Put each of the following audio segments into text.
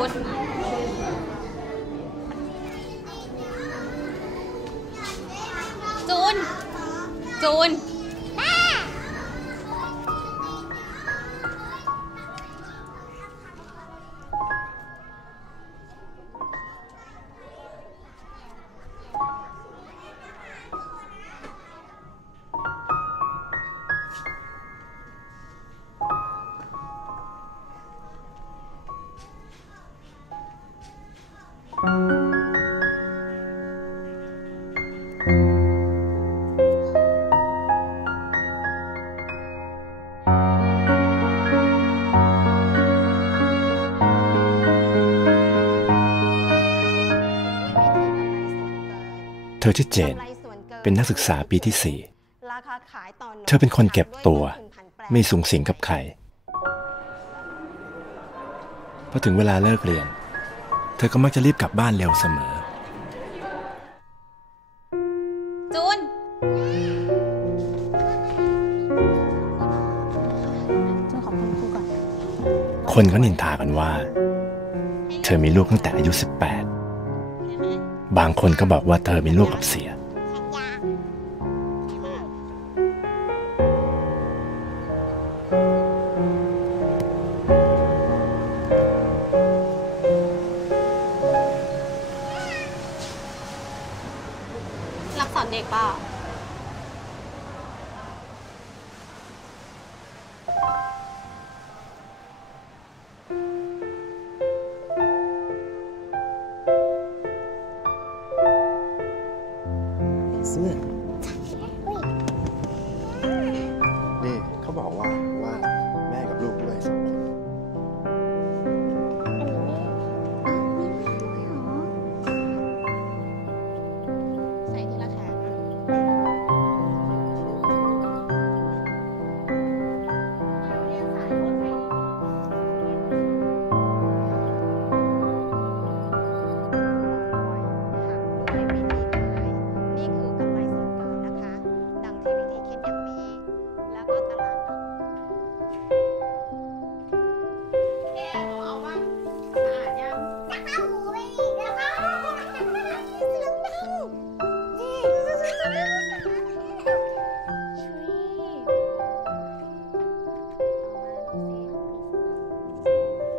พุธจูนจูนเธอชื่อเจนเป็นนักศึกษาปีที่ 4เธอเป็นคนเก็บตัวไม่สุงสิงกับใครพอถึงเวลาเลิกเรียนเธอก็มักจะรีบกลับบ้านเร็วเสมอจูนขอบคุณครูก่อนคนก็นินทากันว่าเธอมีลูกตั้งแต่อายุ18บางคนก็บอกว่าเธอมีลูกกับเสียรับสอนเด็กเปล่านี่เขาบอกว่าแม่กับลูกด้วย2 คนใส่ทีละแขน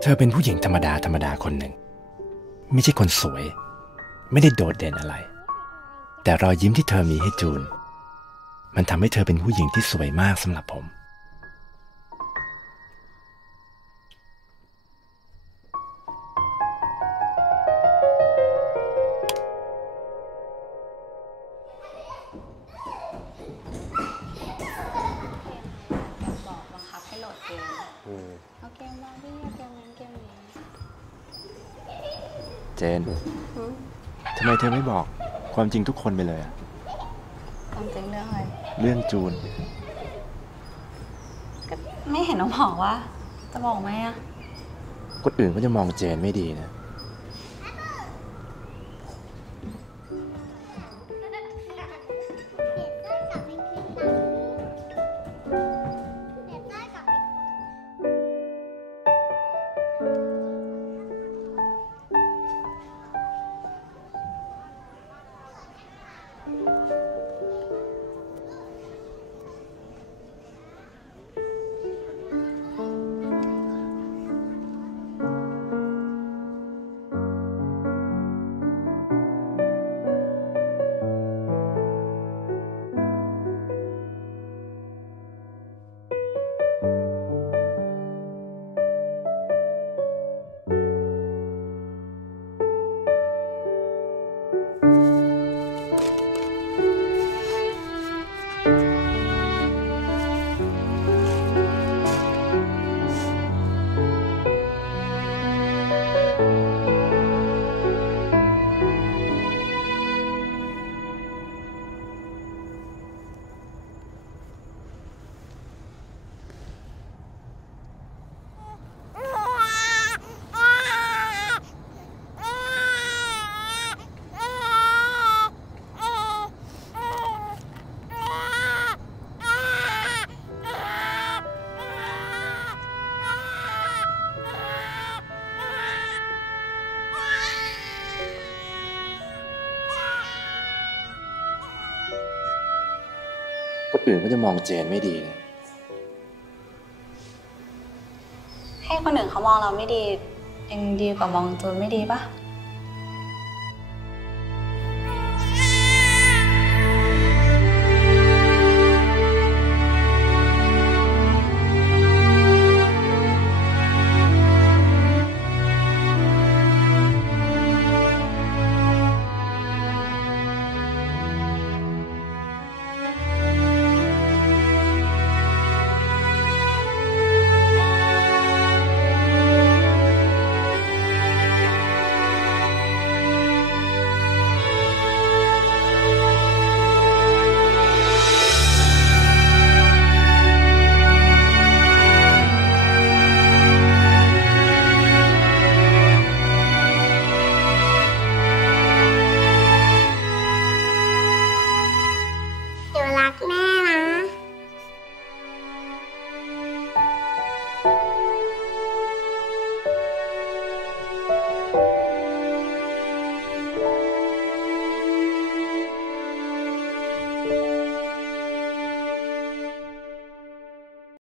เธอเป็นผู้หญิงธรรมดาคนหนึ่งไม่ใช่คนสวยไม่ได้โดดเด่นอะไรแต่รอยยิ้มที่เธอมีให้จูนมันทำให้เธอเป็นผู้หญิงที่สวยมากสำหรับผมบอกบังคับให้โหลดเกมเอาเกมบาร์บี้เกมนั้นเกมนี้เจนทำไมเธอไม่บอกความจริงทุกคนไปเลยอะความจริงเรื่องอะไรเรื่องจูนก็ไม่เห็นน้องบอกว่าจะบอกไหมอะคนอื่นก็จะมองเจนไม่ดีนะ คนอื่นก็จะมองเจนไม่ดีนะ ให้คนอื่นเขามองเราไม่ดียังดีกว่ามองจูนไม่ดีปะ